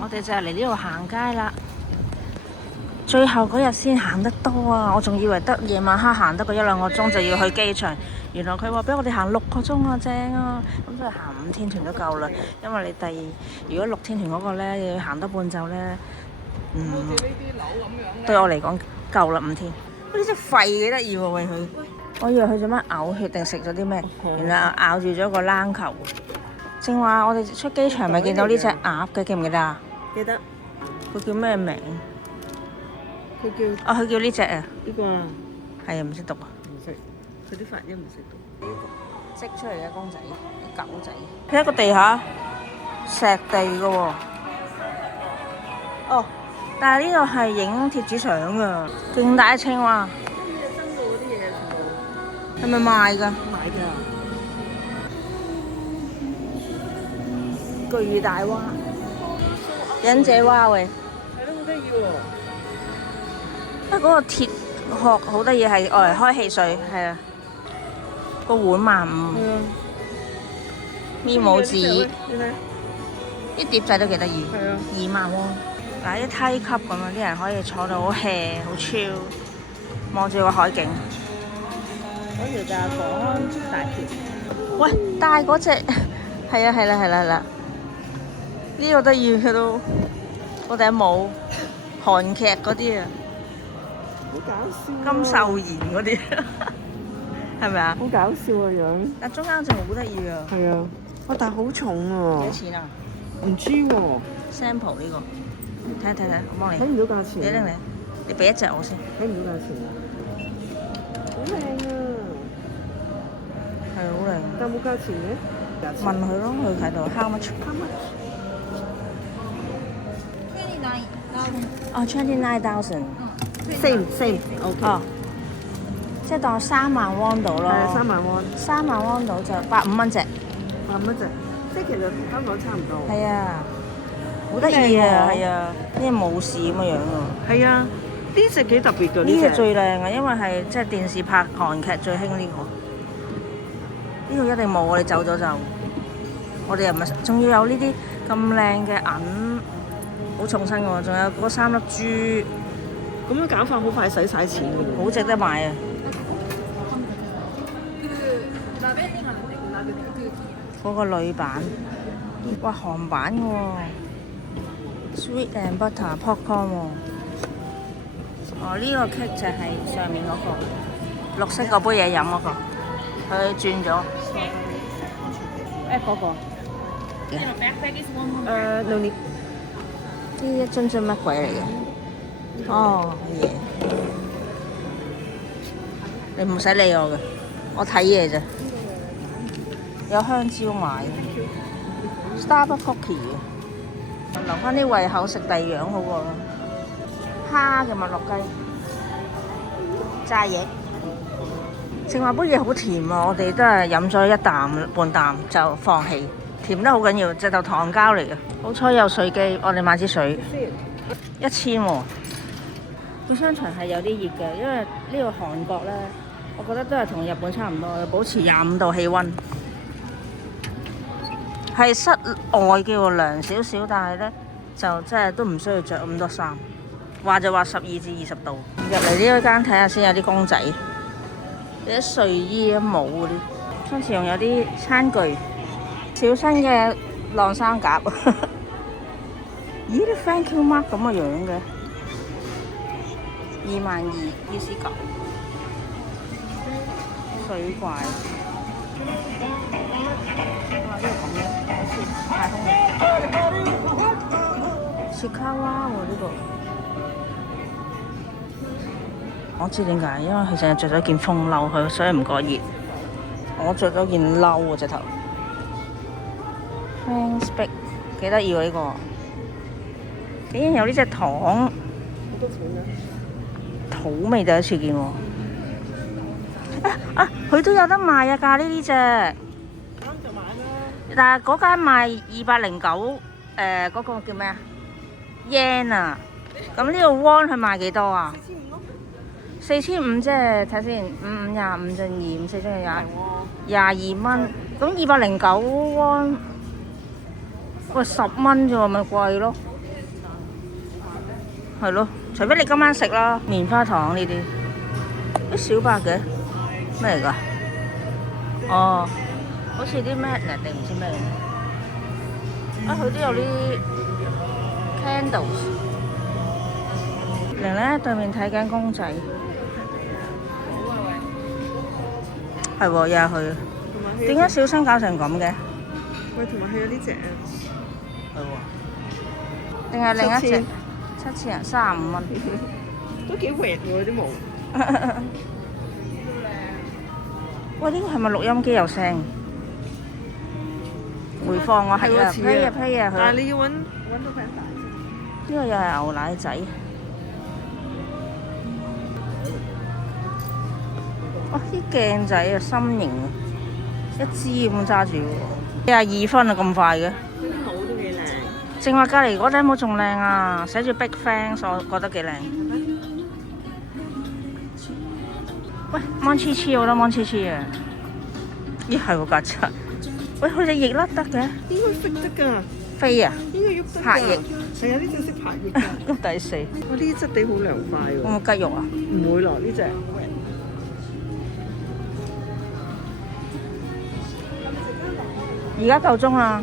我哋就係嚟呢度行街啦。最後嗰日先行得多啊！我仲以為得夜晚黑行得個1-2個鐘就要去機場，原來佢話俾我哋行6個鐘啊，正啊！咁都係行5天團都夠啦。因為你如果6天團嗰個呢，要行得半晝呢，對我嚟講夠啦5天。呢隻肺幾得意喎，喂佢！我以為佢做乜嘔血定食咗啲咩？原來咬住咗個冷球。正話我哋出機場咪見到呢隻鴨嘅，記唔記得啊？記得。佢叫咩名？佢叫佢叫呢隻啊？呢個啊？係啊，唔識讀啊。唔識，佢啲發音唔識讀。織出嚟嘅公仔，啲狗仔。佢一個地下石地嘅喎。哦，但係呢度係影貼紙相㗎，勁大隻青蛙。新到嗰啲嘢全部。係咪賣㗎？買㗎。巨大蛙，忍者蛙喂。係咯，好得意喎！嗰個鐵殼好得意，係嚟開汽水，係啊。個碗15000，咪帽子，啲碟仔都幾得意，2萬喎。嗱啲梯級咁啊，啲人可以坐到好 hea 好 chill，望住個海景。嗰條就係港安大橋。喂，大嗰隻係啊係啦，呢個得意佢都嗰頂帽，韓劇嗰啲啊。好搞笑。金秀賢嗰啲，係咪啊？好搞笑個樣。但中間隻好得意啊。係啊。哇！但係好重喎。幾多錢啊？唔知喎。sample 呢個，睇，我幫你。睇唔到價錢。你拎嚟，你俾一隻我先。睇唔到價錢啊！好靚啊！係好靚。但冇價錢嘅？問佢咯，佢睇到 how much？ 哦，29,000。same OK。哦，即係當3萬won到咯。係3萬won。3萬won到就150蚊隻。1隻，即係其實同香港差唔多。係啊，好得意啊，係啊，呢隻武士咁嘅樣啊。係啊，呢隻幾特別㗎，呢隻最靚啊，因為係即係電視拍韓劇最興呢個。呢個一定冇，我哋走咗就。我哋又唔係，仲要有呢啲咁靚嘅銀，好重身嘅喎，仲有嗰3粒珠。咁樣搞法好快使晒錢㗎，好值得買啊！嗰個女版，哇韓版嘅喎 ，Sweet and Butter Popcorn 喎。哦，呢個 cake 就係上面嗰個綠色嗰杯嘢飲嗰個，佢轉咗。嗰個。no need。呢一樽乜鬼嚟嘅？哦，嘢。你唔使理我嘅，我睇嘢啫。有香蕉賣 ，Starbucks cookie 嘅，留翻啲胃口食第二樣好過啦。蝦嘅麥樂雞，炸嘢。正話杯嘢好甜啊！我哋都係飲咗半啖就放棄，甜得好緊要，隻豆糖膠嚟嘅。好彩有水機，我哋買支水，1000喎。個商場係有啲熱嘅，因為呢個韓國咧，我覺得都係同日本差唔多，保持25度氣温。係室外叫涼少少，但係咧就真係都唔需要着咁多衫。話就話12至20度。入嚟呢間睇下先，有啲公仔，有啲睡衣、帽嗰啲。上次仲有啲餐具，小新嘅晾衫夾。咦？啲 Thank you mark 咁嘅樣嘅，22,000 PC9。水怪。呢個咁樣，好似太空人。雪卡娃喎呢個，我知點解，因為佢淨係着咗件風褸，佢所以唔覺熱。我着咗件褸喎，隻頭。Thanks Big 幾得意喎呢個，竟然有呢隻糖。好多錢啊！土味第一次見喎。佢都有得賣啊！咖喱呢隻。但係嗰間賣209，嗰個叫咩啊 ？yen 啊，咁呢個 won 佢賣幾多啊？4500即係睇先，55、25陣2、54即係22蚊。咁209 won，喂10蚊啫喎，咪貴咯。係咯，除非你今晚食啦。棉花糖呢啲，啲小白嘅咩嚟㗎？哦，好似啲 magnet 定唔知咩啊？佢都有啲 candles。玲玲喺對面睇緊公仔，係喎，又係佢。點解小新搞成咁嘅？喂，同埋佢有呢隻啊，係喎。定係另一隻？7000啊，35蚊。都幾滑喎啲毛。喂，呢個係咪錄音機有聲？回放啊，係啊，play 啊 play 啊佢。但係你要揾到塊大先。呢個又係牛奶仔。哇！啲鏡仔啊，心形啊，一支咁揸住喎。42分啊，咁快嘅。嗰啲帽都幾靚。正話隔離嗰頂帽仲靚啊，寫住 Big Fans，我覺得幾靚。喂，芒黐黐，我覺得芒黐黐啊！咦，係喎曱甴。喂，佢隻翼甩得嘅？應該飛得㗎。飛啊！應該喐得㗎。拍翼。係啊，呢隻識拍翼㗎。咁第四。哇！呢啲質地好涼快喎。會唔會雞肉啊？唔會咯，呢隻。而家夠鐘啦。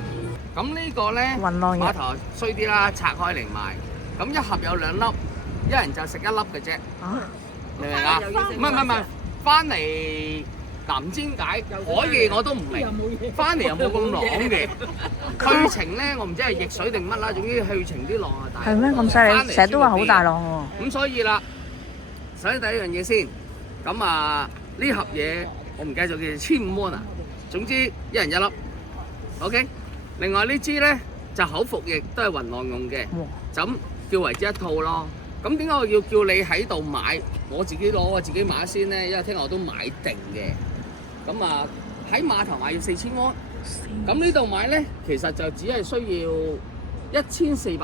咁呢個咧雲浪碼頭衰啲啦，拆開嚟賣。咁一盒有2粒，一人就食1粒嘅啫。啊？明唔明啊？唔係，翻嚟唔知點解海嘢我都唔明，翻嚟又冇咁浪嘅。去程咧，我唔知係逆水定乜啦，總之去程啲浪啊大。係咩咁犀利？成日都話好大浪喎。咁所以啦，首先第一樣嘢先，咁啊呢盒嘢我唔記得咗叫15蚊啊。總之一人1粒。OK， 另外呢支咧就口服液都係雲浪用嘅，就咁叫為之一套咯。咁點解我要叫你喺度買？我自己攞我自己買先咧，因為聽日我都買定嘅。咁啊喺碼頭買要4000蚊，咁呢度買咧其實就只係需要1450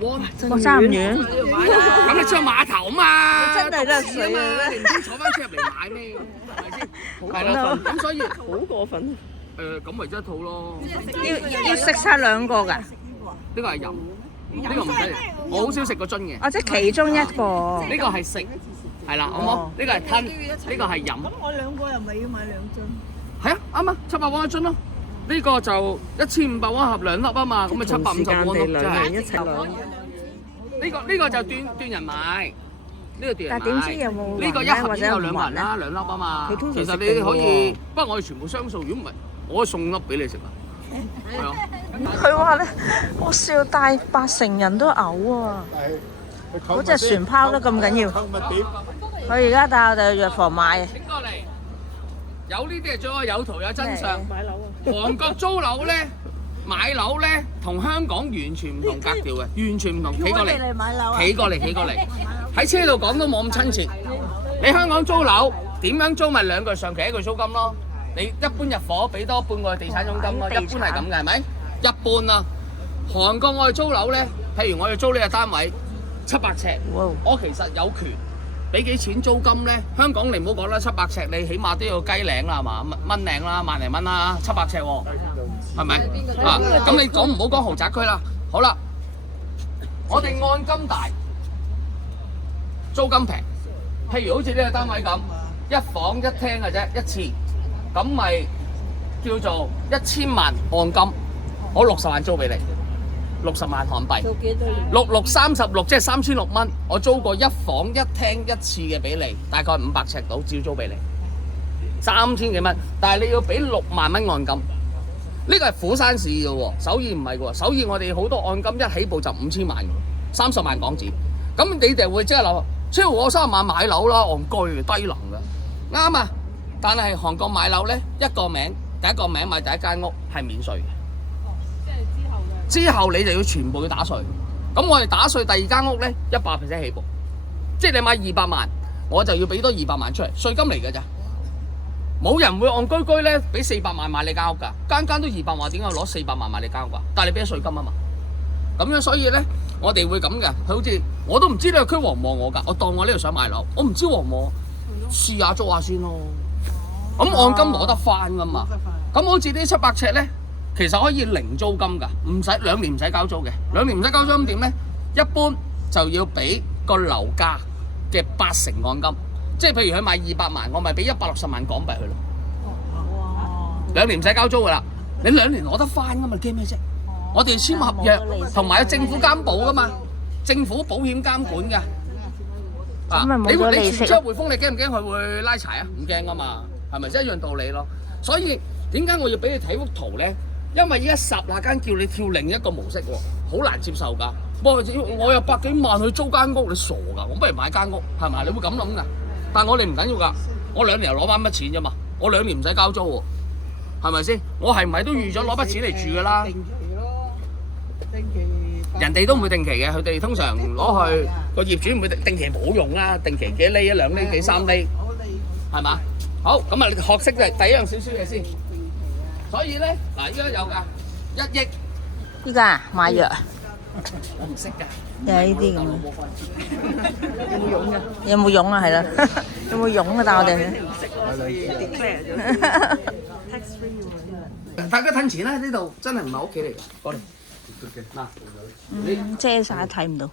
蚊。我爭唔遠。咁你出去碼頭嘛？真係叻水啊！你唔知坐翻車入嚟買咩？係咪先？係啦，咁所以好過分。咁為之一套咯。要食晒2個㗎？呢個係飲，呢個唔使。我好少食個樽嘅。哦，即係其中一個。呢個係食，係啦，好冇？呢個係吞，呢個係飲。咁我2個又咪要買2樽？係啊，啱啊，700蚊一樽咯。呢個就1500蚊盒2粒啊嘛，咁咪750蚊咯，真係。一齊兩。呢個就斷人買。呢個斷人買。但點知有冇呢個一盒已經有2環啦，2粒啊嘛。其實你可以，不過我哋全部雙數，如果唔係，我送粒俾你食啊。係啊。佢話咧，我笑大80人都嘔啊！嗰隻船拋得咁緊要。佢而家帶我哋去藥房買。請過嚟，有呢啲係最好有圖有真相。買樓啊！韓國租樓咧，買樓咧，同香港完全唔同格調嘅，完全唔同。企過嚟，企過嚟，企過嚟。喺車度講都冇咁親切。你香港租樓點樣租咪2個月上期1個月租金咯？你一般入伙俾多半個地產佣金咯，一般係咁嘅係咪？一般啊，韓國我哋租樓咧，譬如我哋租呢個單位700尺，我其實有權俾幾錢租金咧？香港你唔好講啦，700尺你起碼都要雞零啦係嘛，蚊零啦，10000零蚊啦，700尺喎，係咪？啊，咁你講唔好講豪宅區啦，好啦，我哋按金大，租金平，譬如好似呢個單位咁，一房一廳嘅啫，一次，咁咪叫做1000萬按金，我60萬租俾你，60萬韓幣，6636即係3600蚊，我租過一房一廳一次嘅俾你，大概500尺到，照租俾你，3000幾蚊，但係你要俾6萬蚊按金，呢個係釜山市嘅喎，首爾唔係嘅喎，首爾我哋好多按金一起步就5000萬，30萬港紙，咁你哋會即係諗，超我30萬買樓啦，戇居低能嘅，啱啊！但係韓國買樓咧，第一個名買第一間屋係免稅嘅，之後你就要全部要打稅。咁我哋打稅第2間屋咧100% 起步，即係你買200萬，我就要俾多200萬出嚟，稅金嚟嘅咋。冇人會戇居居咧俾400萬買你間屋㗎，間都200萬，點解攞400萬買你間屋㗎？但係你俾咗稅金啊嘛。咁樣所以咧，我哋會咁嘅。佢好似我都唔知呢個區旺唔旺我㗎，我當我呢度想買樓，我唔知旺唔旺，試下租下先咯。咁按金攞得翻㗎嘛？咁好似呢700尺咧，其實可以零租金㗎，唔使2年唔使交租嘅，2年唔使交租咁點咧？一般就要俾個樓價嘅80%按金，即係譬如佢買200萬，我咪俾160萬港幣佢咯。2年唔使交租噶啦，你2年攞得翻噶嘛？驚咩啫？我哋簽合約，同埋有政府監保噶嘛，政府保險監管㗎。你存咗匯豐，你驚唔驚佢會拉柴啊？唔驚噶嘛，係咪？即係一樣道理咯。所以點解我要俾你睇幅圖咧？因為依家霎那間叫你跳另一個模式喎，好難接受㗎。我有100幾萬去租間屋，你傻㗎？我不如買間屋，係咪？你會咁諗㗎？但係我哋唔緊要㗎，我2年又攞翻乜錢啫嘛？我2年唔使交租喎，係咪先？我係咪都預咗攞筆錢嚟住㗎啦？定期咯，定期。人哋都唔會定期嘅，佢哋通常攞去個業主唔會定期冇用啦，定期幾厘、2厘、幾3厘，係嘛？好，咁啊，你學識就係第一樣少少嘢先。所以咧，嗱，依家有㗎1億。依家啊，買藥啊？我唔識㗎。又係呢啲咁嘅。有冇佣㗎？有冇佣啊？係啦，有冇佣啊？但係我哋唔識咯，所以 declare 咗。tax free 大家褪錢啦，呢度真係唔係屋企嚟㗎，過嚟。嗱，你遮晒睇唔到。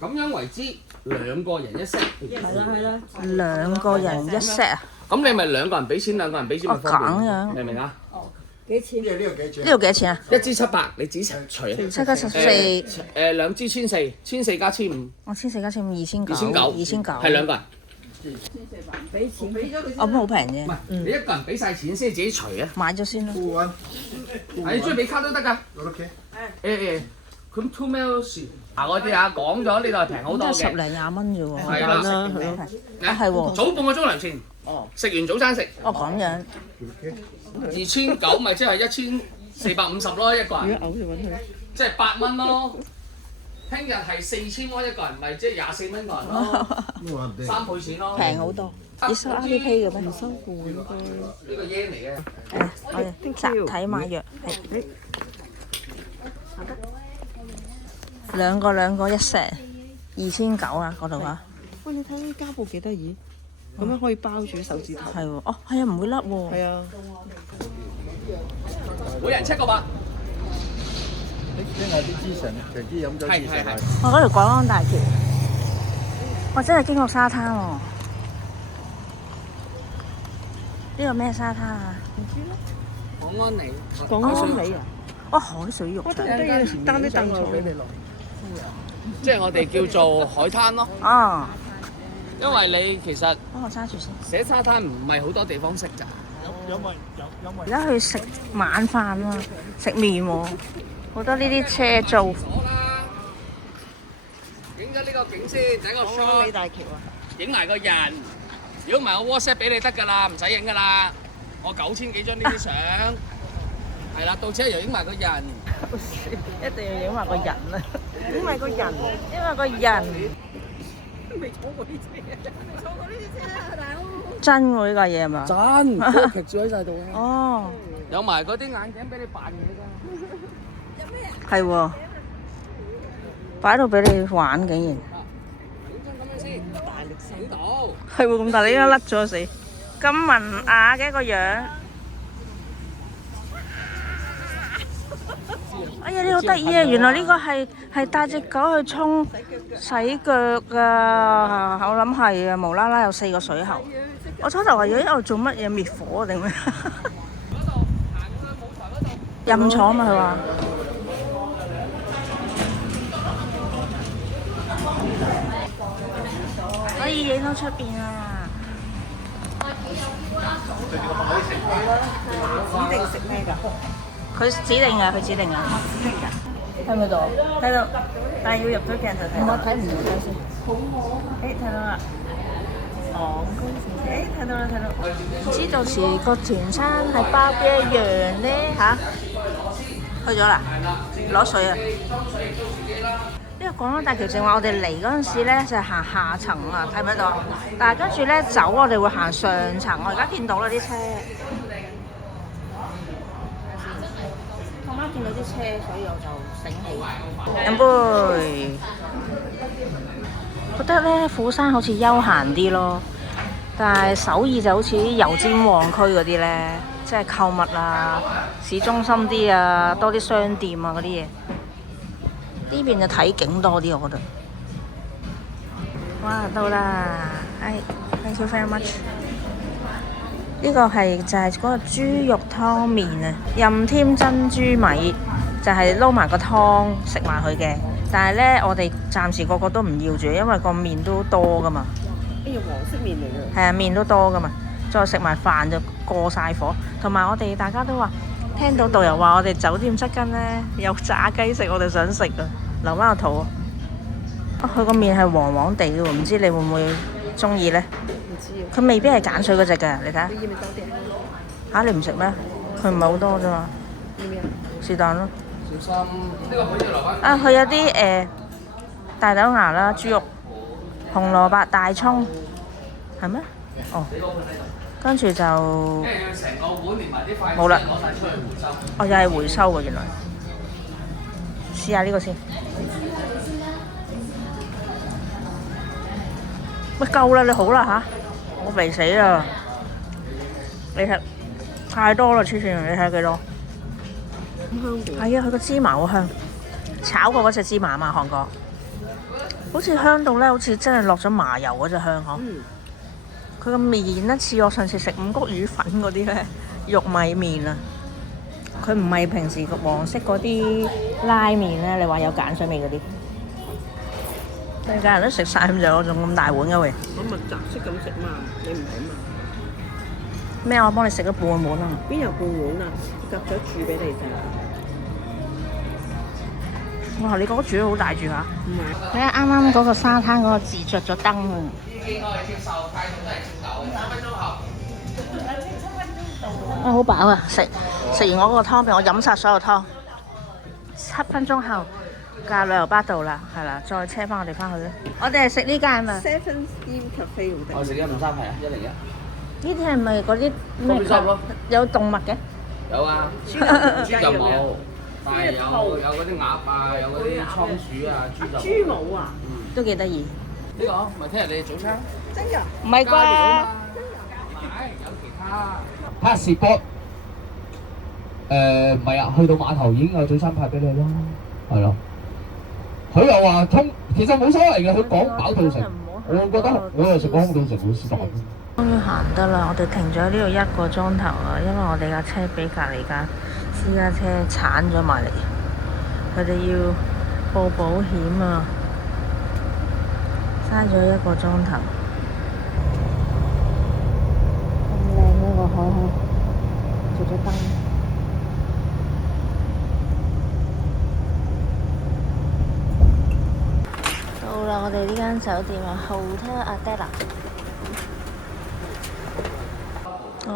咁樣為之2個人1 set。係啦。2個人1 set 啊？咁你咪2個人俾錢，2個人俾錢咪方便。咁樣。明唔明啊？幾錢？呢度幾多錢啊？1支700，你自己除。7加14。2支1400加1500。我1400加1500 2900，2900係2個人。俾錢。哦，咁好平啫。唔係，你1個人俾晒錢先自己除啊。買咗先咯。係，你中意俾卡都得㗎。咁 2 mils 嗱，我哋講咗呢度係平好多嘅。10零20蚊啫喎。係啦，係喎。早半個鐘糧錢。哦。食完早餐食。哦，咁樣。2900咪即係1450咯，一個人。即係8蚊咯。聽日係4000蚊一個人，咪即係24蚊一個人咯。3倍錢咯。平好多。你收 RDP 嘅咩？唔收嘅應該。呢個 yen 嚟嘅。我哋集體買藥係。2個1 set， 2900啊嗰度啊。喂，你睇啲膠布幾得意，咁樣可以包住手指頭。係喎，哦係啊，唔會甩喎。係啊。每人7個8。傾下啲資訊，隨之飲咗資訊。我嗰條廣安大橋，我真係經過沙灘喎。呢個咩沙灘啊？唔知咧。廣安里。廣安里啊？哦，海水浴場。都要擔啲凳坐俾你落。即係我哋叫做海灘咯。哦。因為你其實幫我揸住先。寫沙灘唔係好多地方識咋。而家去食晚飯啊，食麵喎，好多呢啲車做。影咗呢個景先，第一個 shot。李大橋啊！影埋個人。如果唔係我 WhatsApp 俾你得㗎啦，唔使影㗎啦。我9000幾張呢啲相。係啦，到車又影埋個人。一定要影埋個人啊！影埋個人，因為個人。未坐過呢啲車，未坐過呢啲車啊，大佬！真喎呢個嘢係嘛？真，嗰個劇住喺晒度啊！哦，有埋嗰啲眼鏡俾你扮嘢㗎。有咩啊？係喎，擺到俾你玩竟然。影張咁樣先，大力影到。係喎，咁大力，依家甩咗死。咁文雅嘅一個樣。哎呀，呢好得意啊！原來呢個係帶隻狗去沖洗腳㗎，我諗係啊，無啦啦有4個水喉。我初頭話喺度做乜嘢滅火定咩？任坐啊嘛，佢話。可以影到出邊啊！指定食咩㗎？佢指定㗎，佢指定㗎。睇唔睇到？睇到，但係要入咗鏡就睇。我睇唔到先。好可。誒，睇到啦。哦，公司。誒，睇到啦，睇到。唔知到時個團餐係包邊一樣咧嚇？去咗啦，攞水啊！呢個廣安大橋正話，我哋嚟嗰陣時咧就係行下層啊，睇唔睇到？但係跟住咧走，我哋會行上層。我而家見到啦啲車。我媽見到啲車，所以我就醒起飲杯。覺得咧釜山好似休閒啲咯，但係首爾就好似油尖旺區嗰啲咧，即係購物啊、市中心啲啊、多啲商店啊嗰啲嘢。呢邊就睇景多啲，我覺得。哇，到啦！thank you very much。呢個係就係嗰個豬肉湯麵啊，任添珍珠米，就係撈埋個湯食埋佢嘅。但係咧，我哋暫時個個都唔要住，因為個麵都多噶嘛。呢個黃色麵嚟嘅。係啊，麵都多噶嘛，再食埋飯就過晒火。同埋我哋大家都話，聽到導遊話我哋酒店側跟咧有炸雞食，我哋想食啊，留翻個肚啊！佢個麵係黃黃地嘅喎，唔知你會唔會中意咧？唔知啊。佢未必係鹼水嗰隻㗎，你睇下。你要唔要多啲？嚇你唔食咩？佢唔係好多啫嘛。要唔要？是但咯。小心呢個盤要留翻。啊，佢有啲大豆芽啦、豬肉、紅蘿蔔、大葱，係咩？哦。跟住就因為要成個碗連埋啲筷子冇啦攞晒出去回收。哦，又係回收喎，原來。試下呢個先。喂，夠啦，你好啦嚇，我肥死啊！你睇太多啦，黐線！你睇下幾多？咁香嘅。係啊，佢個芝麻好香，炒過嗰隻芝麻嘛，韓國。好似香到咧，好似真係落咗麻油嗰隻香嗬。佢個麵咧似我上次食五穀魚粉嗰啲咧玉米麵啊，佢唔係平時黃色嗰啲拉麵咧，你話有鹼水味嗰啲。世界人都食晒咁就我仲咁大碗嘅喂。我咪雜式咁食嘛，你唔係嘛？咩？我幫你食咗半碗啊！邊有半碗啊？夾咗煮俾你咋？哇！你嗰個煮得好大住嚇。唔係。睇下啱啱嗰個沙灘嗰個字着咗燈啊！已經可以接受，態度都係照舊嘅。3分鐘後。我好飽啊！食完我嗰個湯俾我飲晒所有湯。7分鐘後架旅遊巴到啦，係啦，再車翻我哋翻去啦。我哋係食呢間啊。Seven Steam Cafe 好我食153係啊，101。呢啲係咪嗰啲咩咯？有動物嘅？有啊，豬就冇，但係有嗰啲鴨啊，有嗰啲倉鼠啊，豬就。豬冇啊？都幾得意。呢個咪聽日你哋早餐。真㗎？唔係啩？買有其他。passport 唔係啊，去到碼頭已經有早餐派俾你啦，係咯。佢又話通，其實冇所謂嘅，佢講飽到食。我覺得我又食講到食好是但。終於行得啦！我哋停咗喺呢度1個鐘頭啊，因為我哋架車俾隔離架私家車鏟咗埋嚟，佢哋要報保險啊，嘥咗1個鐘頭。咁靚呢個海灘，着咗燈。到啦！我哋呢間酒店啊，Hotel Adela。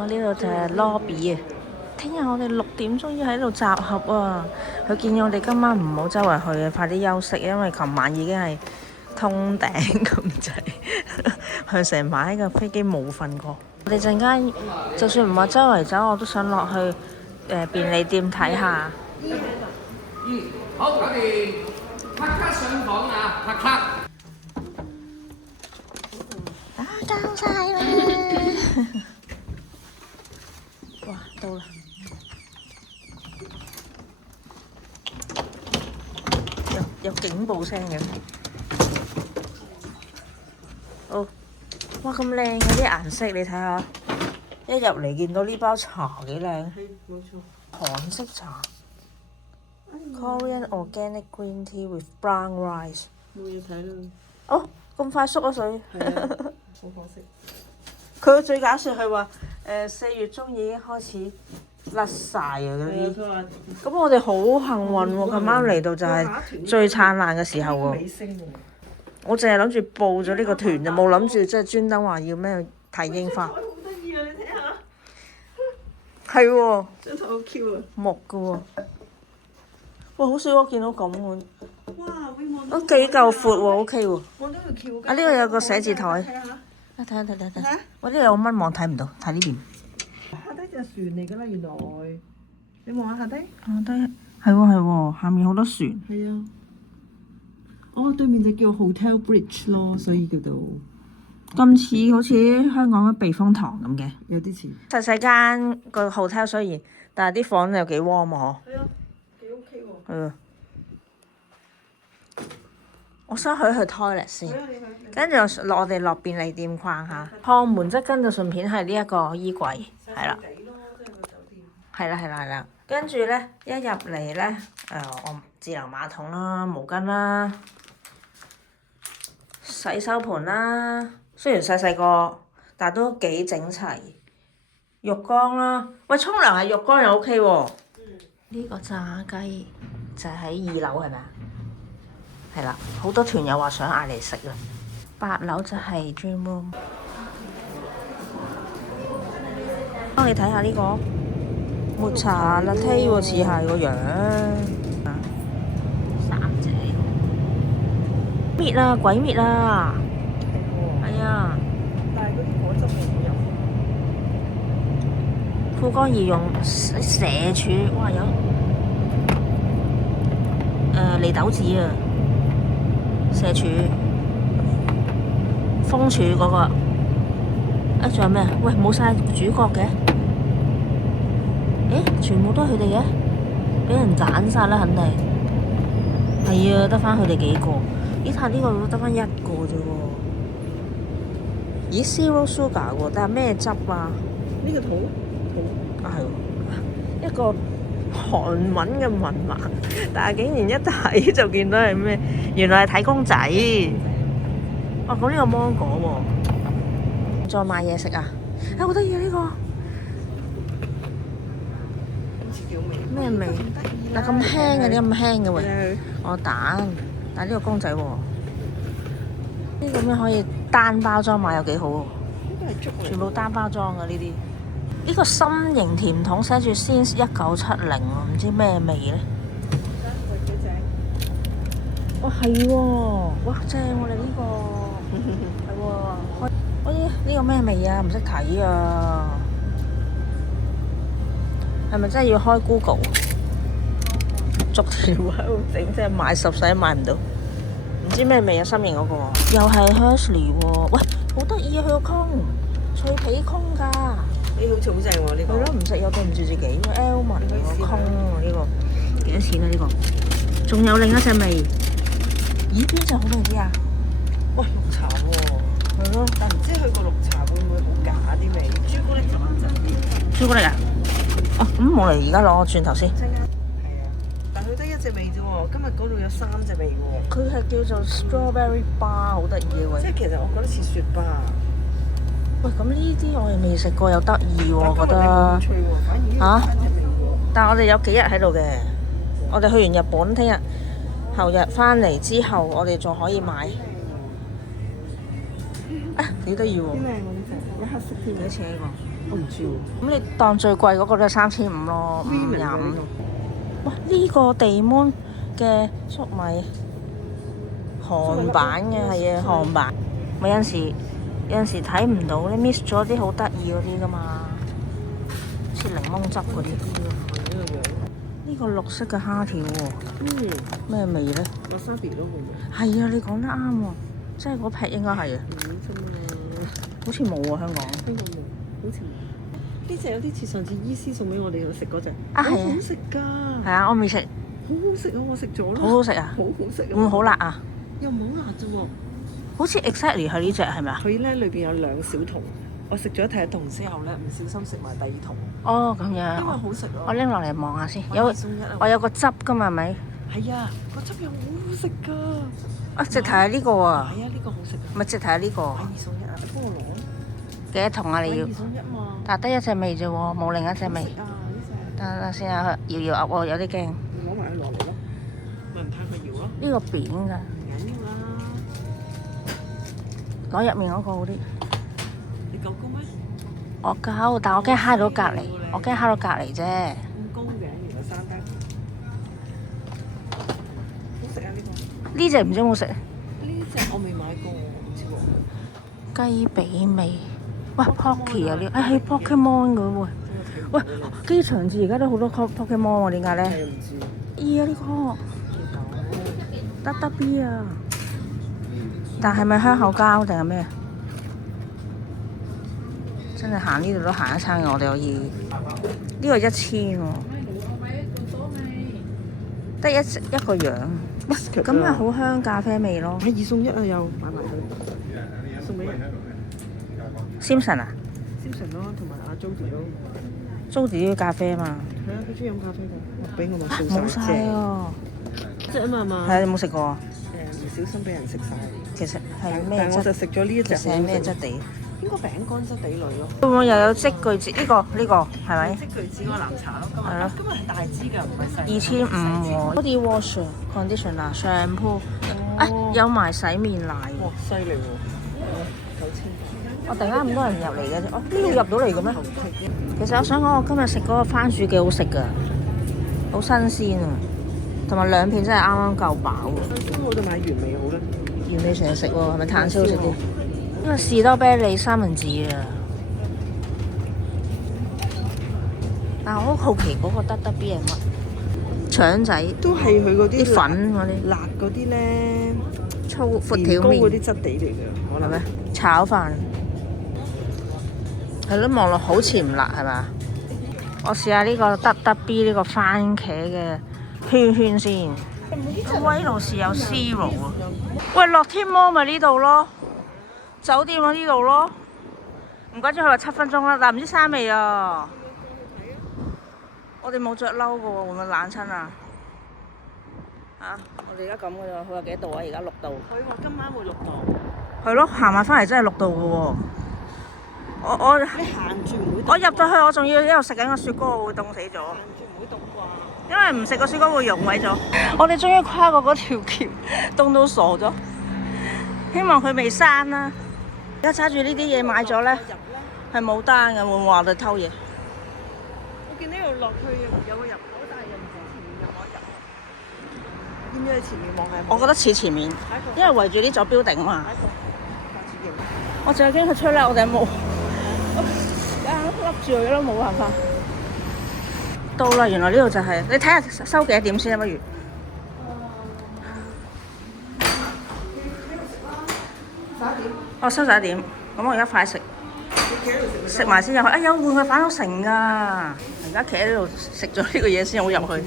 呢度就係 lobby 啊！聽日我哋6點鐘要喺度集合啊！佢建議我哋今晚唔好周圍去啊，快啲休息，因為琴晚已經係通頂咁滯，佢成晚喺個飛機冇瞓過。我哋陣間就算唔話周圍走，我都想落去便利店睇下。好，搞掂，拍卡上房啊！拍卡。打交晒啦！哇，到啦！有警報聲嘅。好，哇咁靚嘅啲顏色，你睇下。一入嚟見到呢包茶幾靚。係，冇錯。韓式茶。Korean organic green tea with brown rice。冇嘢睇啦。哦，咁快縮咗水。係啊，好可惜。佢最搞笑係話4月中已經開始甩晒啊嗰啲。佢話咁我哋好幸運喎，咁啱嚟到就係最燦爛嘅時候喎。尾聲喎。我淨係諗住報咗呢個團，就冇諗住即係專登話要咩睇櫻花。好得意啊！你睇下。係喎。張台好 Q 啊！木㗎喎。哇！好少我見到咁喎。哇！會都幾夠闊喎，OK 喎。望到條橋㗎。啊！呢個有個寫字台。睇下。啊！睇下睇睇睇。我呢度有蚊網睇唔到，睇呢邊。下低隻船嚟㗎啦，原來。你望下下低。下低係喎係喎，下面好多船。係啊。哦，對面就叫 Hotel Bridge 咯，所以叫做咁似好似香港嘅避風塘咁嘅。有啲似。細細間個 hotel 雖然，但係啲房又幾 warm 啊！係啊，幾 OK 喎。係啊。我想去 toilet 先，跟住我哋落便利店逛下。看門即跟住順便係呢一個衣櫃，係啦，係啦。跟住咧一入嚟咧，我自由馬桶啦、毛巾啦、洗手盆啦，雖然細細個，但都幾整齊。浴缸啦，喂，沖涼係浴缸又 OK 喎。呢個炸雞就喺2樓係咪啊？係啦，好多團友話想嗌嚟食啊。8樓就係 Dream Room。幫你睇下呢個抹茶 latte 喎，似係個樣。3隻滅啊！鬼滅啊！係啊。但係嗰啲果汁味好飲。富江怡用蛇柱，哇有利豆子啊，蛇柱、風柱嗰個，仲有咩啊？喂，冇晒主角嘅，全部都係佢哋嘅，俾人斬晒啦，肯定係啊，得翻佢哋幾個。咦，睇呢個得翻1個啫喎。咦 ，zero sugar 喎，但係咩汁啊？呢個肚。係喎，一個韓文嘅文盲，但係竟然一睇就見到係咩？原來係睇公仔。哇！咁呢個芒果喎，再買嘢食啊！好得意啊呢個，咩味？但咁輕嘅，你咁輕嘅喎。我蛋，但係呢個公仔喎，呢個咩可以單包裝買有幾好喎？全部單包裝嘅呢啲。呢個心形甜筒寫住Since 1970喎，唔知咩味咧？哇，係喎！哇，正喎！你呢個係喎，開呢個咩味啊？唔識睇啊！係咪真係要開 Google？逐條喺度整，即係買10世都買唔到。唔知咩味啊？心形嗰個又係 Hershey 喎！喂，好得意啊！佢個空脆皮空㗎。好似好正喎呢個。係咯，唔食又對唔住自己。Elman 個空喎呢個幾多錢啊？呢個仲有另一隻味，咦？邊隻好味啲啊？喂，綠茶喎。係咯，但唔知佢個綠茶會唔會好假啲味？朱古力就穩陣啲。朱古力啊？哦，咁我哋而家攞個轉頭先。係啊，但佢得1隻味啫喎，今日嗰度有3隻味喎。佢係叫做 strawberry bar， 好得意嘅喎。即係其實我覺得似雪巴。喂，咁呢啲我哋未食過，又得意喎，我覺得。嚇？但係我哋有幾日喺度嘅，我哋去完日本，聽日、後日翻嚟之後，我哋仲可以買。幾得意喎！啲靚喎呢隻，有黑色添。幾多錢呢個？我唔知喎。咁你當最貴嗰個都係3500咯，525。哇！呢個地捫嘅粟米韓版嘅係啊，韓版。咪有陣時睇唔到咧 ，miss 咗啲好得意嗰啲噶嘛，好似檸檬汁嗰啲。呢個綠色嘅蝦條喎，咩味咧？wasabi 咯會唔會？係啊，你講得啱喎，即係嗰劈應該係啊。好似冇喎香港。香港冇，好似冇。呢隻有啲似上次醫師送俾我哋食嗰隻。啊係啊。好食㗎。係啊，我未食。好好食啊！我食咗啦。好好食啊！好好食啊！會唔會好辣啊？又唔好辣啫喎。好似 exactly 係呢隻係咪啊？佢咧裏邊有2小桶，我食咗第1桶之後咧，唔小心食埋第2桶。哦，咁樣。因為好食咯。我拎落嚟望下先。我有個汁㗎嘛，係咪？係啊，個汁又好好食㗎。啊，直頭係呢個啊。係啊，呢個好食。咪直頭係呢個。2送1啊！你幫我攞。幾多桶啊？你要？ 2送1嘛。但得1隻味啫喎，冇另一隻味。得先啊，搖搖鴨喎，有啲驚。攞埋佢落嚟咯，咪唔怕佢搖咯。呢個扁㗎。攞入面嗰個好啲。你夠高咩？我夠，但我驚揩到隔離，我驚揩到隔離啫。咁高嘅，原來3間。好食啊呢個！呢隻唔知好唔好食？呢隻我未買過，唔知喎。雞髀味，喂 Pocky 啊呢，係 Pokemon 嘅喎。喂，機場至而家都好多 Pokemon 喎，點解咧？係唔知。咦啊呢個得得 B 啊！但係咪香口膠定係咩？真係行呢度都行一餐嘅，我哋可以。呢個1000喎，得一個樣。biscuit 咁咪好香咖啡味咯。買2送1啊，又買埋佢，送俾人。Simpson 啊 Simpson 咯，同埋阿 Jody 咯。 ，Jody 要咖啡啊嘛。係啊，佢中意飲咖啡㗎，我俾我咪掃冇晒啊！隻啊嘛。係啊，你冇食過啊？唔小心俾人食晒。其實係咩但係我就質？食咗呢一隻。係咩質地？應該餅乾質地類咯。會唔會又有積具子？呢個係咪？即巨子嗰個藍茶咯。係咯。今日係大支㗎，唔係細。 2500喎。body wash、conditioner、shampoo，啊有埋洗面奶喎。哇，犀利喎！9000。我突然間咁多人入嚟嘅啫，哦呢度入到嚟嘅咩？其實我想講，我今日食嗰個番薯幾好食㗎，好新鮮啊，同埋2片真係啱啱夠飽喎。先我哋買原味好啦。原味成日食喎，係咪炭燒食啲？因為士多啤梨三文治啊，但係我好好奇嗰個得 B 係乜？腸仔都係佢嗰啲啲粉嗰啲辣嗰啲咧，粗闊年條面糕嗰啲質地嚟㗎，可能係咩？炒飯係咯，望落好似唔辣係嘛？我試下呢個得 B 呢個番茄嘅圈圈先。威路士有 zero 啊！喂，樂天摩咪呢度咯，酒店喺呢度咯。唔怪之佢話7分鐘啦，但唔知閂未啊？我哋冇着褸嘅喎，會唔會冷親啊？嚇！我哋而家咁嘅咋？佢話幾多度啊？而家6度。佢話今晚會6度。係咯，行埋翻嚟真係6度嘅喎。我你行住唔會凍。我入到去，我仲要一路食緊個雪糕，我會凍死咗。行住唔會凍啩？因為唔食個雪糕會溶毀咗。我哋終於跨過嗰條橋，凍到傻咗。希望佢未閂啦。而家揸住呢啲嘢買咗咧，係冇單嘅，會唔會話我哋偷嘢？我見呢度落去有個入口，但係又唔知前面有冇得入。要唔要去前面望下？我覺得似前面，因為圍住呢座標頂嘛。下次見。我淨係驚佢吹甩我頂帽，笠住佢咯，冇辦法。到啦，原來呢度就係、你睇下收幾多點先啊？不如哦，收11點，咁我而家快食，食埋先入去。有換去反斗城㗎，而家企喺呢度食咗呢個嘢先好入去。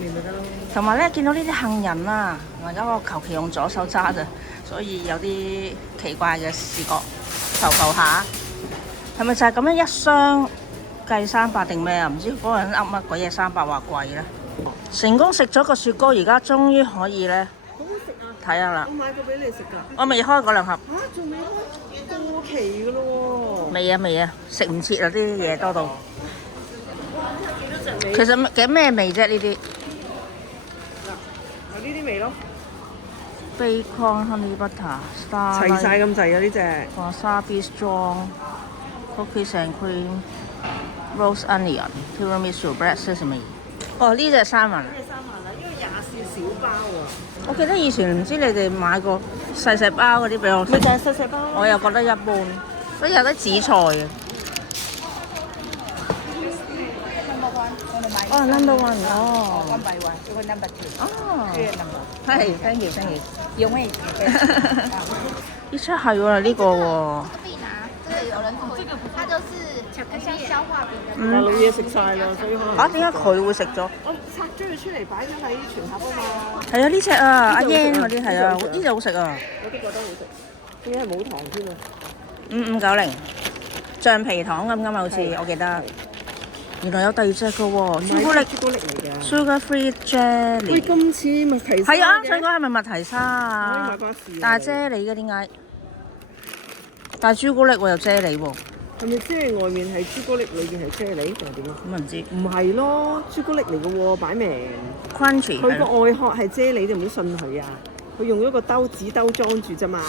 同埋咧，見到呢啲杏仁啊，而家我求其用左手揸咋，所以有啲奇怪嘅視覺。浮下，係咪就係咁樣一箱計300定咩啊？唔知嗰個人噏乜鬼嘢300話貴咧。成功食咗個雪糕，而家終於可以咧好好食啊！睇下啦我。買過俾你食㗎。我未開嗰2盒。仲未開？過期㗎咯喎！未啊，食唔切啊！啲嘢多到。幾多隻味？其實幾咩味啫？呢啲有呢啲味咯。bacon honey butter star 齊晒咁滯啊！呢隻。wasabi strong cookies and cream roast onion tiramisu black sesame。哦，呢隻三文。呢隻3萬啦，因為24小包喎。我記得以前唔知你哋買過細細包嗰啲俾我食，咪就係細細包咯。我又覺得一般，所以有得紫菜嘅。哦，number one，哦。1 by 1，这个 number 2，哦。这个 number。係，thank you，thank you。有味。呢出係喎，呢個喎。必拿，这个有人推，它就是巧克力消化饼的。但係老嘢食晒啦，所以可能。啊，點解佢會食咗？我拆咗佢出嚟擺咗喺全盒啊嘛。係啊，呢只啊，阿呢隻 Yan 好食嗰啲係啊，呢隻好食呢隻好食啊。我都覺得好食，仲要係冇糖添啊！ 5590，橡皮糖咁噶嘛，好似我記得。原來有第2隻嘅喎，朱古力朱古力嚟㗎。 sugar free 喂， jelly。今次麥提沙係啊，嘅想講係咪麥提沙可以啊買巴士啊？但係啫喱嘅點解？但係朱古力喎，又啫喱喎，係咪即係外面係朱古力，裏邊係啫喱定係點啊？咁啊唔知。唔係咯，朱古力嚟嘅喎，擺明。 Crunchy 佢個係咯。外殼係啫喱，你唔好信佢啊！佢用咗個紙兜裝住啫嘛。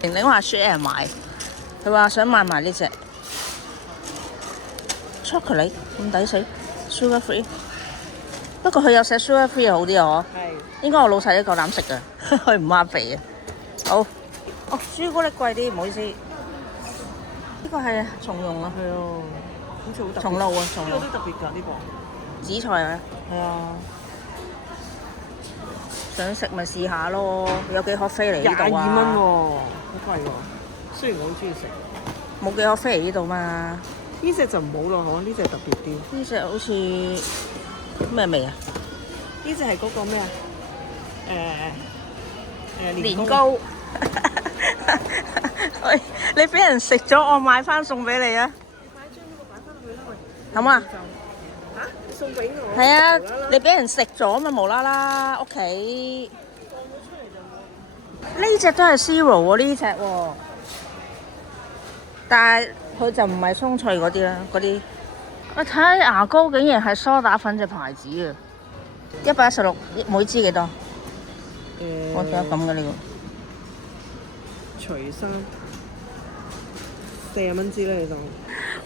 玲玲話 share 買，佢話想買埋呢只 chocolate 咁抵死 sugar free。不過佢有寫 sugar free 好啲啊，係。應該我老細都夠膽食㗎，佢唔啱肥啊。好，哦朱古力貴啲，唔好意思。呢個係松茸啊，係啊，好似好特別。松露啊，松露呢個都特別㗎呢個。紫菜啊，係啊，想食咪試下咯。有幾盒飛嚟呢22蚊度啊？喎，好貴喎。雖然我好中意食。冇幾盒飛嚟呢度嘛？呢只就唔好咯，嗬？呢只特別啲。呢只好似咩味啊？呢只係嗰個咩啊？年糕。喂，你俾人食咗，我買翻送俾你啊！買張呢個擺翻去啦，喂。好嘛？嚇？送俾我？係啊，你俾人食咗嘛，無啦啦屋企。呢只都係 zero 喎，呢只喎。但係佢就唔係鬆脆嗰啲啦，嗰啲。我睇下牙膏竟然係梳打粉隻牌子啊！116每支幾多？我仲有咁嘅呢個。除衫40蚊支啦，你當。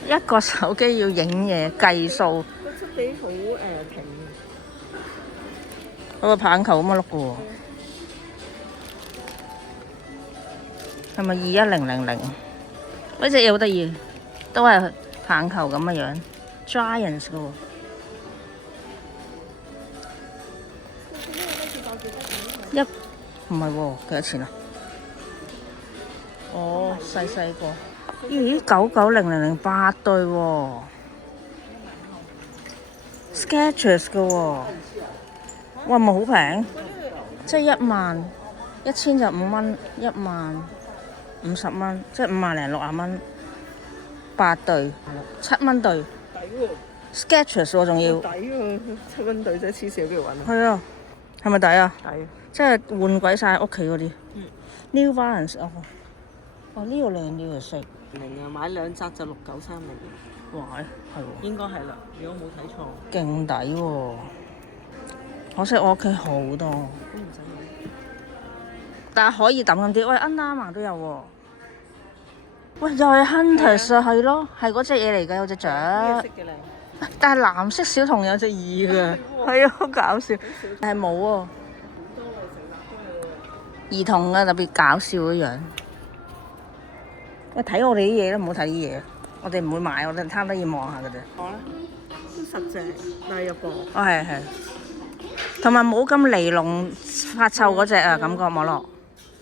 一個手機要影嘢計數。個質地好平。嗰個棒球咁嘅碌嘅喎。係咪21000？呢隻嘢好得意，都係棒球咁嘅樣 ，Giants 嘅喎。唔係喎，幾多錢啊？哦，細細個。咦，99008對喎 ，Skechers 嘅喎。哇，咪好平，即係11000就5蚊，10050蚊，即係5060蚊，8對，7蚊對。抵喎 Skechers 喎，仲要。抵喎，7蚊對真係黐線，邊度揾啊？係啊，係咪抵啊？抵。即係換鬼晒屋企嗰啲。New Balance 哦，呢個靚啲嘅色。明啊，買2紮就6930。哇，係喎。應該係啦，如果冇睇錯。勁抵喎！可惜我屋企好多。都唔使買。但係可以抌咁啲。喂，Under Armour 都有喎。喂，又係 Hunters 啊，係咯，係嗰隻嘢嚟㗎，有隻雀。呢個色嘅靚。但係藍色小童有隻耳㗎，係啊，好搞笑。但係冇喎。兒童嘅特別搞笑嗰樣。喂，睇我哋啲嘢啦，唔好睇啲嘢。我哋唔會買，我哋貪得意望下㗎啫。我咧都實淨，但係又薄。哦，係係。同埋冇咁尼龍發臭嗰只啊，感覺網絡。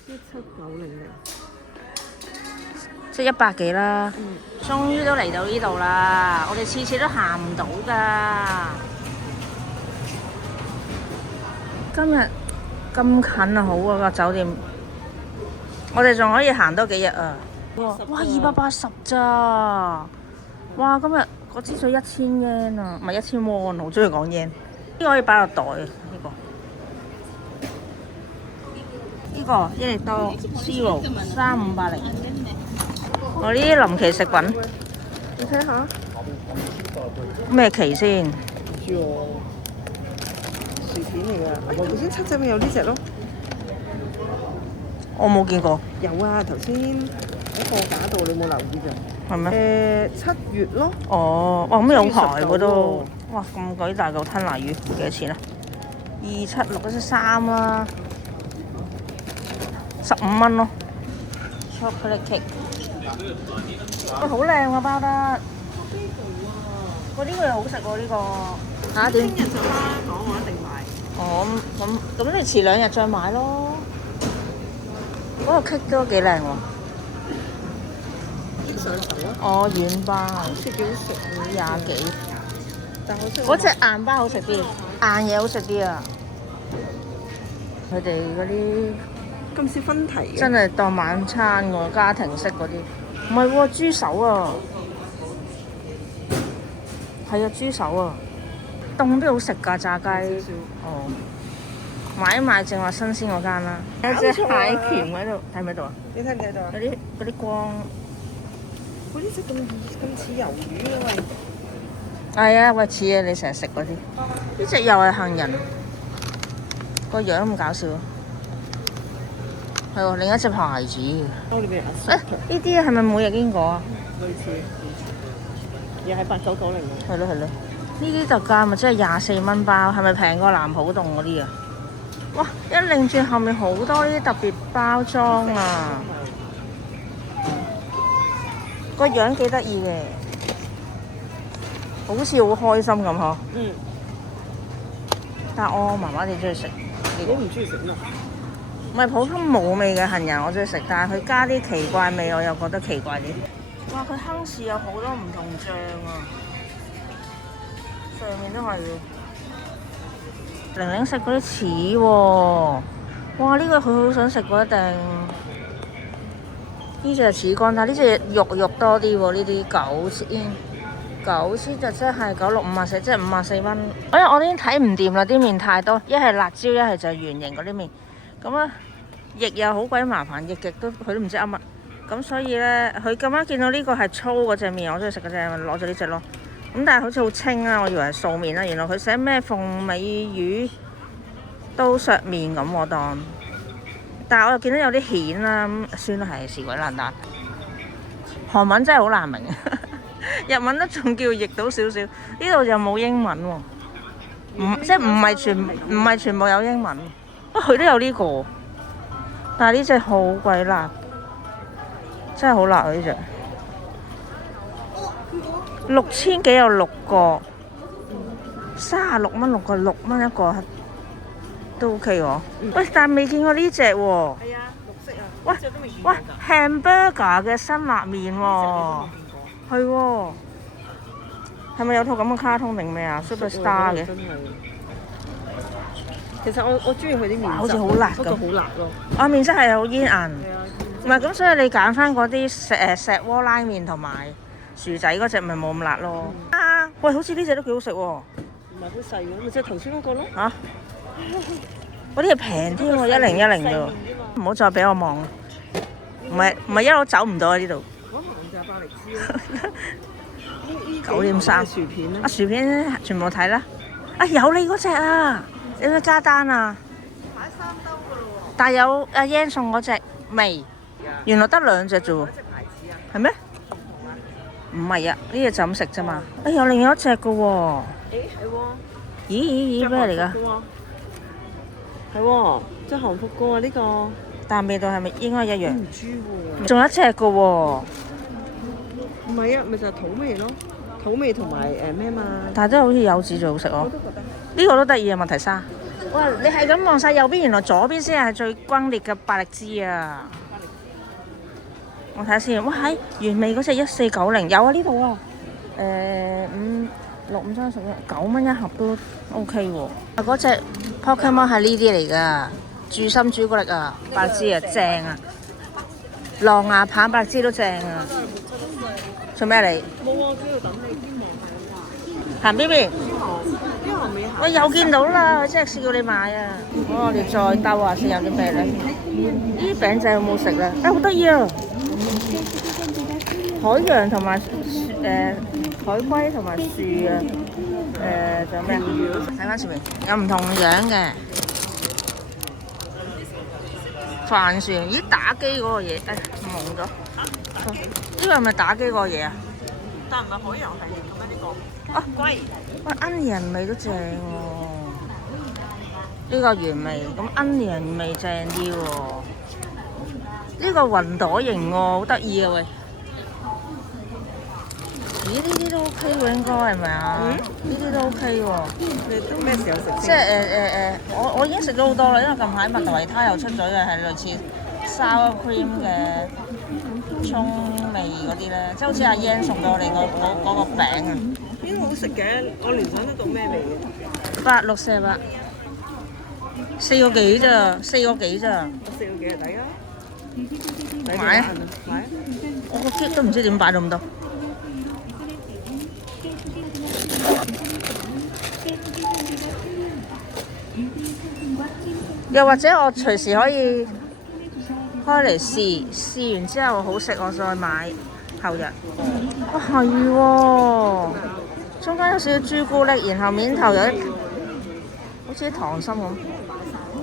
17900。即係100幾啦。終於都嚟到呢度啦！我哋次次都行唔到㗎。今日咁近啊，好啊個酒店。我哋仲可以行多幾日啊！哇，280咋？哇，今日我支水1000 yen 啊，唔係1000 won，好中意講 yen。呢個可以擺落袋啊，呢個。呢個益力多 Zero 3580。我呢啲臨期食品，你睇下。咩期先？唔知喎。薯片嚟㗎。哎，頭先7仔咪有呢只咯。我冇見過。有啊，頭先喺貨架度，你冇留意咋？係咩？7月咯。哦，哇咁有排喎都。哇，咁鬼大嚿吞拿魚，幾多錢啊？276嗰隻3啦，15蚊咯。Chocolate cake。喂，好靚啊包得。喂，呢個又好食喎呢個。嚇點？聽日就啦，講我一定買。哦，咁你遲2日再買咯。嗰個 cake 都幾靚喎。上頭咯。哦，軟包。好似幾好食喎。20幾。但好食。嗰隻硬包好食啲，硬嘢好食啲啊！佢哋嗰啲咁少分題嘅。真係當晚餐喎，家庭式嗰啲。唔係喎，豬手啊！係啊，豬手啊！凍啲好食㗎炸雞。哦。買一買正話新鮮嗰間啦。有隻蟹鉗喺度，睇唔睇到啊？你睇唔睇到啊？嗰啲光。嗰啲隻咁似魷魚啊喂！係啊，喂似啊！你成日食嗰啲。呢隻又係杏仁，個樣咁搞笑。係喎，另一隻牌子。哦，你俾呢啲係咪每日經過啊？類似，又係8990嘅。係咯係咯。呢啲特價咪即係24蚊包，係咪平過南浦洞嗰啲啊？哇！一擰轉後面好多呢啲特別包裝啊！個樣幾得意嘅，好似好開心咁嗬。嗯。但係我麻麻地中意食。你都唔中意食咩？唔係普通冇味嘅杏仁我中意食，但係佢加啲奇怪味我又覺得奇怪啲。哇！佢亨氏有好多唔同醬啊，上面都係嘅。玲玲食嗰啲似喎，哇！呢個佢好想食喎，一定。呢隻係翅肝，但係呢隻肉多啲喎。呢啲9千就真係9654，即係54蚊。因為我已經睇唔掂啦，啲麵太多，一係辣椒，一係就係圓形嗰啲麵。咁啊，翼又好鬼麻煩，翼極都佢都唔知噏乜。咁所以咧，佢咁啱見到呢個係粗嗰隻麵，我中意食嗰隻，攞咗呢隻咯。咁但係好似好清啊，我以為係素麵啦，原來佢寫咩鳳尾魚刀削麵咁我當。但係我又見到有啲蜆啦，咁算啦，係是鬼難打。韓文真係好難明，日文都仲叫譯到少少，呢度又冇英文喎，即係唔係全部有英文。不過佢都有呢個，但係呢隻好鬼辣，真係好辣啊！呢隻6000幾有6個，36蚊6個，6蚊一個。都 OK 喎，喂，但未見過呢隻喎。係啊，綠色啊。喂，hamburger 嘅辛辣麵喎。係喎。係咪有套咁嘅卡通定咩啊 ？Superstar 嘅。其實我中意佢啲麵質，好似好辣咁。不過好辣咯。啊，麵質係好煙韌。係啊。唔係咁，所以你揀翻嗰啲石鍋拉麵同埋薯仔嗰隻，咪冇咁辣咯。啊，喂，好似呢隻都幾好食喎。唔係好細嘅，咪即係頭先嗰個咯。嚇！嗰啲係平啲喎，1010啫喎，唔好再俾我望，唔係一路走唔到啊呢度。嗰行就係百力滋啦。9.3。薯片咧？啊薯片全部睇啦，啊有你嗰隻啊，你有冇加單啊？買3兜㗎咯喎。但係有阿 Yan 送嗰隻未？原來得2隻啫喎。嗰隻牌子啊？係咩？唔係啊，呢隻就咁食啫嘛。啊有另外一隻㗎喎。誒係喎。咦咩嚟㗎？係喎，即係韓服㗎喎呢個。但係味道係咪應該一樣？唔知喎。仲有一隻㗎喎。唔係啊，咪就係土味咯，土味同埋咩嘛。但係都好似柚子最好食哦。我都覺得。呢個都得意啊，問題沙。哇！你係咁望晒右邊，原來左邊先係最轟烈嘅百力滋啊！我睇下先，哇喺原味嗰隻1490有啊呢度啊，6、5、3、11 9蚊一盒都 OK 喎。嗰隻 Pokemon 係呢啲嚟㗎，注心朱古力啊，百力滋啊正啊，狼牙棒百力滋都正啊。做咩你？冇啊，主要等你邊望行邊邊？呢行未行。我又見到啦，佢真係叫你買啊！我哋再兜下先有啲咩咧？呢啲餅仔有冇食咧？好得意啊！海洋同埋海龜同埋樹啊，仲有咩啊？睇翻前面有唔同樣嘅帆船，咦打機嗰個嘢，蒙咗。呢個係咪打機嗰個嘢啊？但唔係海洋系列咁樣呢個。啊龜，喂 onion 味都正喎。呢個原味，咁 onion 味正啲喎。呢個雲朵形喎，好得意啊喂！咦，呢啲都 OK 喎，應該係咪啊？呢啲都 OK 喎。你都咩時候食？即係我已經食咗好多啦，因為近排麥當維他又出咗嘅係類似 sour cream 嘅葱味嗰啲咧，即係好似阿 Yan 送到我哋嗰個餅啊。邊個好食嘅？我聯想得到咩味嘅？868，4個幾咋？4個幾咋？我4個幾就抵啦。買啊！買啊！我個 keep 都唔知點擺到咁多。又或者我隨時可以開嚟試完之後好食，我再買後日。哇係喎，中間有少少朱古力，然後面頭有啲好似啲糖心咁。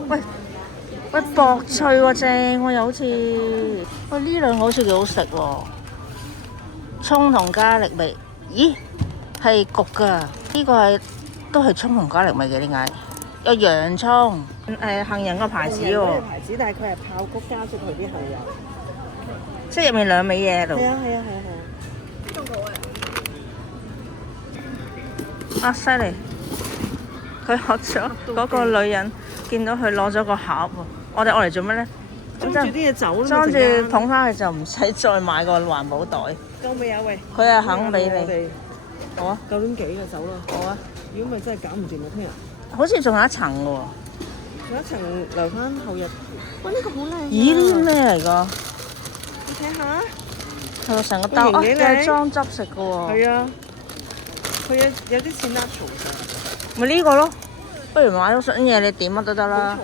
喂薄脆喎，正喎，又好似喂呢兩個好似幾好食喎。葱同加力味，咦係焗㗎？呢個都係葱同加力味嘅，點解？有洋葱，杏仁個牌子喎。牌子，但係佢係爆谷加咗佢啲杏仁。即係入面兩味嘢喺度。係啊係啊係啊！啊犀利！佢學咗嗰個女人，見到佢攞咗個盒喎。我哋愛嚟做咩咧？裝住啲嘢走啦，裝住捧翻去就唔使再買個環保袋。夠未啊喂？佢係肯俾你。好啊。9點幾就走啦。好啊。如果咪真係搞唔掂啊，聽日。好似仲有一層嘅喎。仲有一層留翻後日。哇！呢個好靚。咦？呢啲咩嚟㗎？你睇下。係咪成個兜啊？幾靚係裝汁食㗎喎。係啊。佢有啲似 natural 㗎。咪呢個咯，不如買咗想嘢你點乜都得啦。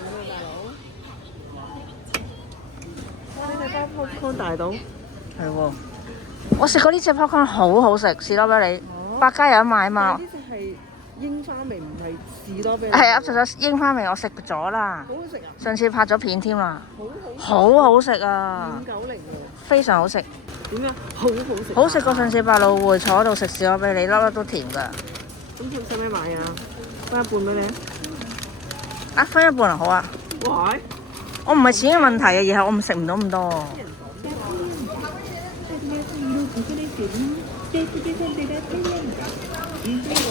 哇！你睇包 popcorn 大到。係喎，我食過呢隻 popcorn 好好食，士多啤梨，百佳有得買嘛。呢隻係櫻花味，唔係士多啤梨。係啊，除咗櫻花味我食咗啦，好好食啊！上次拍咗片添啦，好好好食啊， 590喎。非常好食，點樣？好好食。好食過上次百老匯坐喺度食士多啤梨，粒粒都甜㗎。咁佢使唔使買啊？分一半俾你。啊，分一半啊，好啊。哇！我唔係錢嘅問題啊，而係我唔食唔到咁多。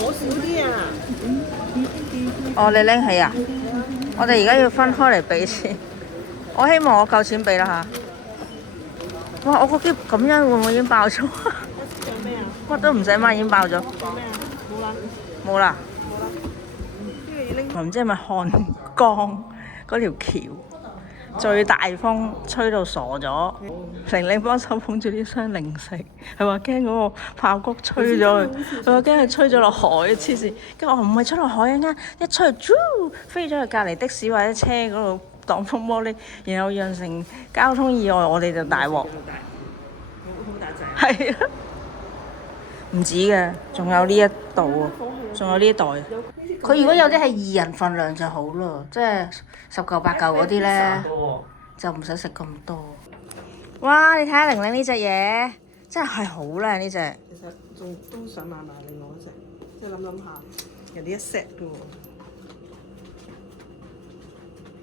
我少啲啊！哦，你拎起啊？我哋而家要分開嚟俾錢。我希望我夠錢俾啦嚇。哇！我個篋咁樣會唔會已經爆咗？仲有咩啊？乜都唔使買已經爆咗。仲有咩啊？冇啦。冇啦。呢個要拎。我唔知係咪漢江嗰條橋最大風吹到傻咗，玲玲幫手捧住啲箱零食，佢話驚嗰個爆谷吹咗佢，佢話驚佢吹咗落海黐線。跟住我話唔係吹落海啊，一吹就飛咗去隔離的士或者車嗰度擋風玻璃，然後釀成交通意外，我哋就大鑊。好大隻。係啊，唔止嘅，仲有呢一度啊，仲有呢一袋。佢如果有啲係2人份量就好咯，即係10嚿8嚿嗰啲咧，就唔使食咁多。哇！你睇下玲玲呢隻嘢，真係好靚呢隻。其實仲都想買埋另外一隻，即係諗下，人哋一 set 嘅喎。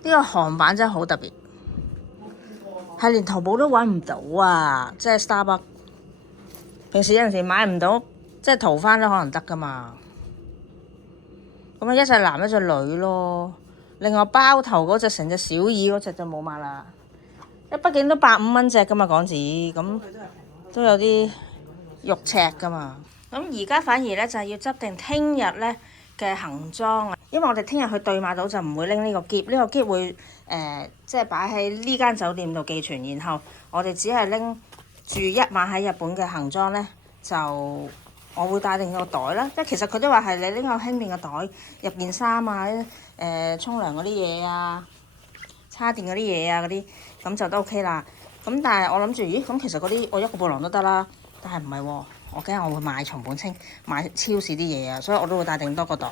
呢個韓版真係好特別，係連淘寶都揾唔到啊！即係 Starbucks，平時有陣時買唔到，即係淘翻都可能得噶嘛。咁啊，一隻男一隻女咯。另外包頭嗰隻成隻小耳嗰隻就冇買啦。畢竟都150蚊隻噶嘛港紙，咁都有啲肉赤噶嘛。咁而家反而咧就係要執定聽日咧嘅行裝啊，因為我哋聽日去對馬島就唔會拎呢個篋，呢個篋會即係擺喺呢間酒店度寄存，然後我哋只係拎住1晚喺日本嘅行裝咧就。我會帶定個袋啦，即係其實佢都話係你拎個輕便嘅袋入件衫啊，沖涼嗰啲嘢啊，叉電嗰啲嘢啊嗰啲，咁就都 OK 啦。咁但係我諗住，咦咁其實嗰啲我一個背囊都得啦，但係唔係喎，我驚我會買松本清買超市啲嘢啊，所以我都會帶定多個袋。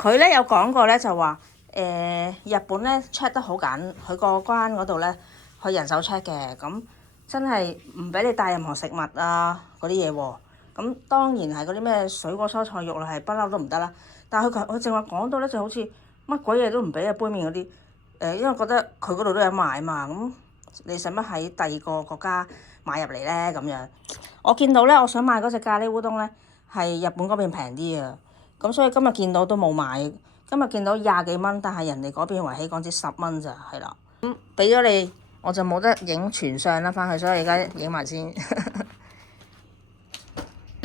佢咧有講過咧就話日本咧 check 得好緊，佢個關嗰度咧佢人手 check 嘅咁。真係唔俾你帶任何食物啊嗰啲嘢喎，咁當然係嗰啲咩水果蔬菜肉類係不嬲都唔得啦。但係佢淨話講到咧就好似乜鬼嘢都唔俾啊，杯麵嗰啲因為覺得佢嗰度都有賣嘛，咁你使乜喺第二個國家買入嚟咧咁樣？我見到咧，我想買嗰隻咖喱烏冬咧係日本嗰邊平啲啊，咁所以今日見到都冇買。今日見到20幾蚊，但係人哋嗰邊圍起港紙10蚊咋，係啦。咁俾咗你。我就冇得影全相啦，翻去，所以而家影埋先。呢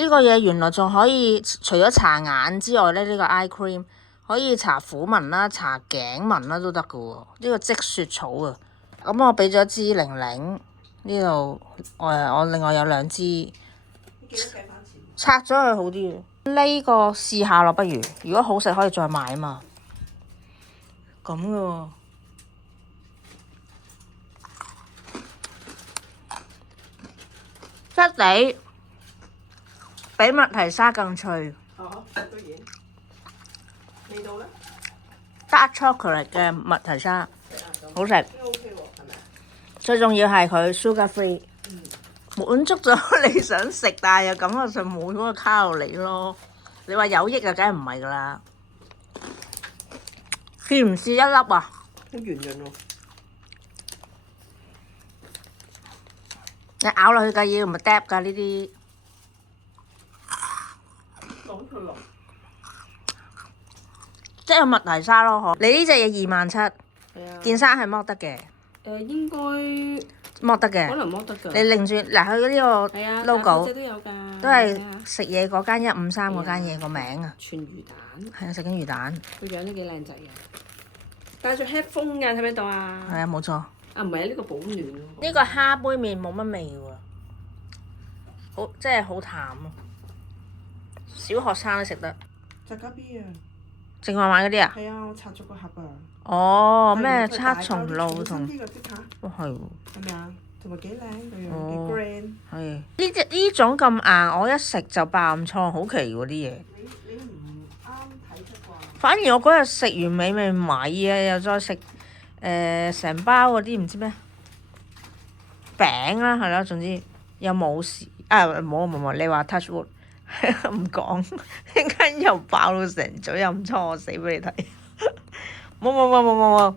個嘢原來仲可以除咗搽眼之外咧，呢個 eye cream 可以搽虎紋啦、搽頸紋啦都得㗎喎。呢個積雪草啊，咁我俾咗支玲玲呢度，我另外有2支，拆咗佢好啲。呢個試下咯，不如如果好食可以再買啊嘛。咁嘅喎。質地比麥提沙更脆。哦，居然。味道咧 ？Dark chocolate 嘅麥提沙，好食。都 OK 喎，係咪啊？最重要係佢 sugar free，滿足咗你想食，但係又感覺上冇嗰個卡路里咯。你話有益啊，梗係唔係㗎啦。試唔試一粒啊？好圓潤喎。你咬落去嘅要唔係嗒㗎呢啲？講佢落。即係麥提沙咯，嗬！你呢隻嘢27,000，係啊。件衫係剝得嘅。應該剝得嘅。可能剝得㗎。你擰轉嗱，佢呢個係啊 logo 都有㗎。都係食嘢嗰間153嗰間嘢個名啊。全魚蛋。係啊，食緊魚蛋。個樣都幾靚仔嘅。戴住 headphone 㗎，睇唔睇到啊？係啊，冇錯。啊，唔係啊，呢個保暖喎。呢個蝦杯麵冇乜味喎，好即係好淡啊！小學生都食得。炸加 B 啊！正話買嗰啲啊？係啊，我拆咗個盒啊。哦，咩黑松露同，哦係喎。係咪啊？同埋幾靚個樣，哦幾 grand。係呢種咁硬，我一食就爆暗瘡，好奇喎啲嘢。你唔啱睇啫啩？反而我嗰日食完美味米啊，又再食成包嗰啲唔知咩餅啦，係咯，總之又冇事啊！冇，你話 touch wood 唔講，一陣間又爆到成嘴暗瘡，我死俾你睇！冇。